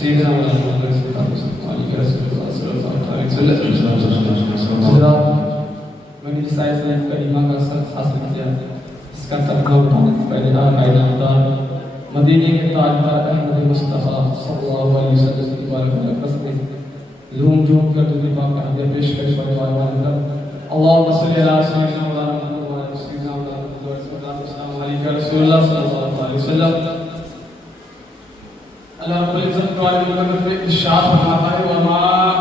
سیدنا محمد صلی اللہ علیہ وسلم میں نے سائنس نے کریمہ کا سبق حاصل کیا. اس کا ترجمہ پہلا قاعدہ ہوتا مدینے کے تاجدار احمد مصطفیٰ صلی اللہ علیہ وسلم کی بارگاہ میں زوم جوم کر دو پاک کا حمد پیش کرنے والے اللهم صل على سيدنا مولانا محمد وعلى سيدنا مولانا السلام علیکم رسول اللہ صلی اللہ علیہ وسلم. اللہ رب العزت تعالی مقدس میں ارشاد فرماتا ہے وما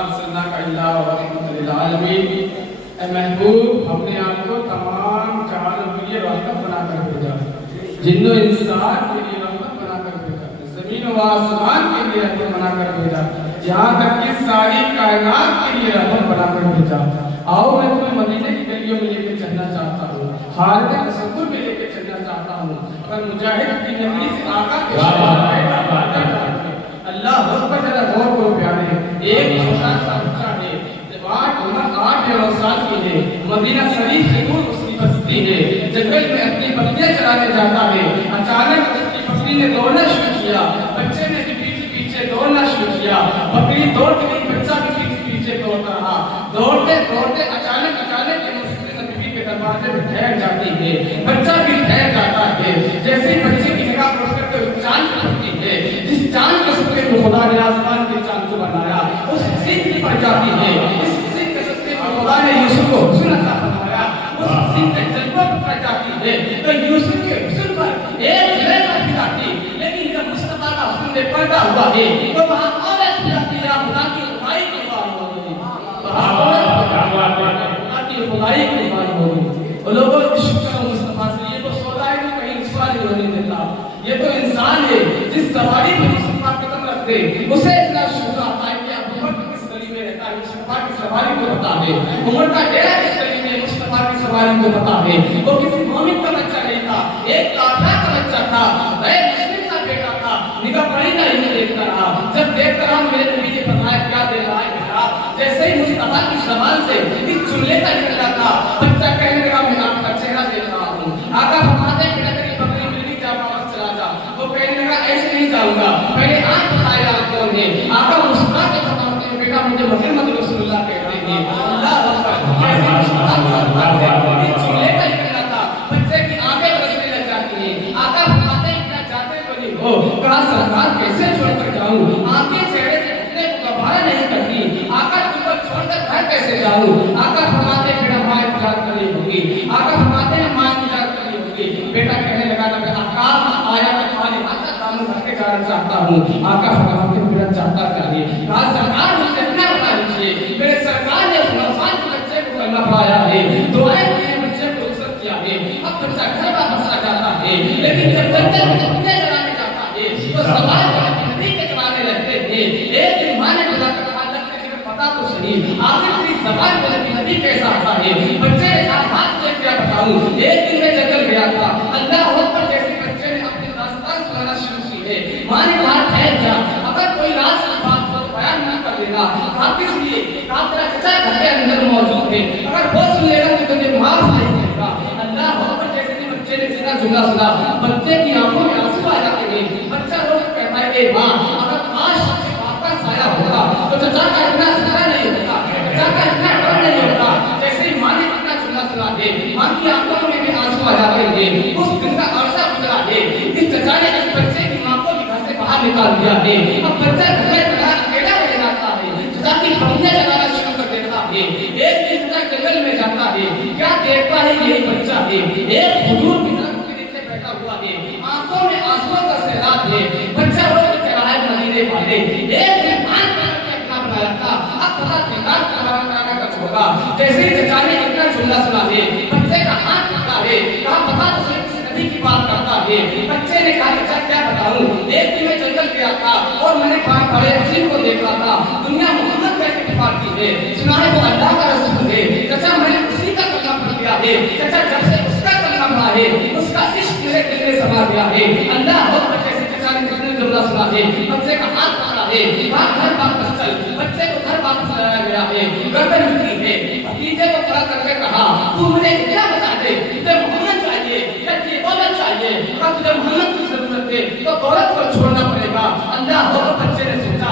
ارسلناک الا رحمۃ للعالمین. اے محبوب ہم نے آپ کو تمام جہانوں کے لیے رحمت بنا کر بھیجا, جن و انسان کے لیے رحمت بنا کر بھیجا, زمین و آسمان کے لیے رحمت بنا کر بھیجا, یہاں تک کہ ساری کائنات کے لیے رحمت بنا کر بھیجا. آؤ میں تمہیں مدینے کی گلیوں میں لے کے چلنا چاہتا ہوں, حالت تصور میں لے کے چلنا چاہتا ہوں. اگر مجاہد کی نگری سے آقا کے اللہ اکبر ذرا غور کرو پیارے. ایک چھوٹا سا بچہ ہے, عمر 8 سال کی ہے, مدینہ شریف سے دور اس کی بستی ہے, جنگل میں اپنی بکریاں چرانے جاتا ہے. اچانک اس کی بکری نے دوڑنا شروع کیا, بچے نے بھی پیچھے پیچھے دوڑنا شروع کیا. بکری دوڑ گئی, بچہ بھی پیچھے پیچھے دوڑتا رہا. دوڑتے دوڑتے اچانک نبی کے دروازے میں ٹھہر جاتی ہے, بچہ بھی ٹھہر جاتا ہے. جیسے بچے کی جگہ پر اٹھ کر چاند پڑتی ہے, جس چاند کے سطح کو خدا نے آسمان کے چاند کو بنایا اس سیدھی پر جاتی ہے. اس سیدھی کے سطح پر خدا نے یوسف کو حسن عطا فرمایا, اس سیدھی جذبہ پر جاتی ہے. تو یوسف کے حسن پر ایک جلد نہیں جاتی, لیکن جب مصطفیٰ کا حسن نے پردہ ہوا ہے تو وہاں عورت جاتی ہے خدا کی خدائی کی بات ہوگی, خدائی کی بات ہوگی. وہ لوگوں عشق کرو مصطفیٰ سے, یہ تو سودا ہے کہ کہیں سوال ہی نہیں دیتا. یہ تو انسان ہے جس سواری پر مصطفیٰ قدم رکھتے اسے اتنا شکر آتا ہے کہ اب عمر کس گلی میں رہتا ہے مصطفیٰ کی سواری کو بتا دے, عمر کا ڈیرا کس گلی میں مصطفیٰ کی سواری کو بتا دے. وہ کسی مومن کا بچہ نہیں تھا, ایک کافر کا بچہ تھا, غیر مسلم کا بیٹا تھا. نگاہ پڑی کا یوں دیکھتا رہا, جب دیکھتا رہا میرے نبی نے فرمایا کیا دے رہا ہے بیٹا. جیسے ہی مصطفیٰ کی زبان سے ایک چولہے کا نکلا تھا, بچہ کہنے لگا میں آپ کا چہرہ دیکھ رہا ہوں. آقا فرماتے ہیں بیٹا تیری بکری مل گئی, جا واپس چلا جا. وہ کہنے لگا ایسے نہیں جاؤں گا, پہلے آنکھ بتائے آپ کون ہے. آقا مسکرا کے فرماتے ہیں بیٹا مجھے محمد رسول اللہ کہتے ہیں. اللہ اکبر, ایسے مصطفیٰ چولہے کا نکلا تھا, بچے کی آنکھیں برسنے لگ جاتی ہیں. آقا فرماتے ہیں بیٹا جاتے تو نہیں ہو, کہا سرکار کیسے چھوڑ کر جاؤں, آنکھیں چہرے سے اٹھنے کو گوارا نہیں کرتی. آقا تم کو چھوڑ کر گھر کیسے جاؤں. آقا فرماتے ہیں بیٹا ماں انتظار کرنی ہوگی. آقا فرماتے ہیں ماں انتظار کرنی ہوگی. بیٹا کہنے لگا نا آقا آیا میں خالی ہاتھ سے دامن بھر کے جانا چاہتا ہوں. آقا فرماتے ہیں میرا چاہتا کریے. کہا سرکار مجھے اتنا بتا دیجیے, میرے سرکار نے اس نوجوان کے بچے کو کلمہ پڑھایا ہے, دعائیں کی بچے کو رخصت کیا ہے, اب بچہ گھر واپس آ جاتا ہے. لیکن جب بچے کو اپنے جلانے جاتا ہے تو سوال نبی کے جلانے لگتے ہیں. ایک دن ماں نے بتا کر کہا لگتے کہ پتا تو صحیح آخر تیری زبان پر نبی کیسا آتا ہے. بچے نے کہا بات سے کیا بتاؤں, ایک دن میں جنگل گیا تھا. اللہ اکبر, جیسے بچے نے اپنی داستان سنانا شروع کی ہے. ماں نے کہا ٹھہر جا, اگر کوئی راز کی بات ہو تو بیان نہ کر دینا. کہا کس لیے, کہا تیرا چچا گھر کے اندر موجود ہے, اگر وہ سن لے گا تو تجھے معاف نہیں کرے گا. اللہ اکبر, جیسے کہ بچے نے سنا جملہ سنا, بچے کی آنکھوں میں آنسو آ جاتے ہیں. بچہ رو کر کہتا ہے اے ماں, اگر کاش مجھے باپ کا سایہ ہوتا تو چچا کا اتنا خطرہ نہیں ہوتا, چچا کا اتنا ڈر نہیں ہوتا. جیسے ہی ماں نے اتنا جملہ سنا دے, ماں کی آنکھوں میں بھی آنسو آ جاتے ہیں. اس دن کا عرصہ گزرا ہے, اس چچا نے اس بچے کی ماں کو بھی گھر سے باہر نکال دیا ہے. اب بچہ گھر میں اکیلا رہ جاتا ہے, چچا کی بہنیں جگانا شروع کر دیتا ہے. ایک دن چچا جنگل میں جاتا ہے, کیا دیکھتا ہے یہی بچہ ہے, ایک حضور کی طرف کے نیچے بیٹھا ہوا ہے, آنکھوں میں آنسو کا سیلاب ہے. بچہ رو کر کہہ رہا ہے مدینے والے, ایک دن آنکھ بنا کے اپنا بنایا تھا, اب پتا تیار کرانا کا چھوڑا. جیسے ہی چچا نے اتنا جملہ سنا ہے, بچے کا ہاتھ پکڑا ہے, کہا پتا تو صرف کسی نبی کی بات کرتا ہے. بچے نے کہا چچا کیا بتاؤں, ایک دن میں جنگل گیا تھا اور میں نے بڑے عظیم کو دیکھا تھا, دنیا محمد کا اتفاق کی ہے, سنا ہے وہ اللہ کا رسول ہے. چچا میں نے اسی کا کلمہ پڑھ لیا ہے. چچا جب سے اس کا کلمہ پڑھا ہے, اس کا عشق میرے دل میں سما گیا ہے. اللہ اکبر, جیسے چچا نے کتنے جملہ سنا ہے, بچے کا ہاتھ پکڑا ہے, کہا گھر واپس چل. بچے کو گھر واپس لایا گیا ہے, گردن جھکی ہے. بھتیجے کو کھڑا کر کے کہا تو مجھے کیا بتا دے, تجھے محمد چاہیے یا تجھے دولت چاہیے. اگر تجھے محمد کی ضرورت ہے تو دولت کو چھوڑنا پڑے گا. اللہ اکبر, بچے نے سوچا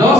9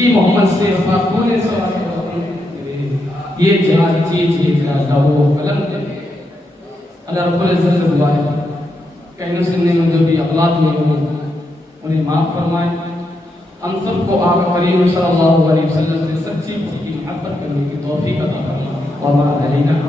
کہ محمد سے پورے سوال یہ جہاز چیز کا لہو قلم دے اللہ رب العزت سے دعا ہے کہ ان سننے میں جو بھی اولاد ہوئی ہوں انہیں معاف فرمائے. ہم سب کو آقا کریم صلی اللہ علیہ وسلم سے سچی محبت کرنے کی توفیق عطا فرمائے. وما علینا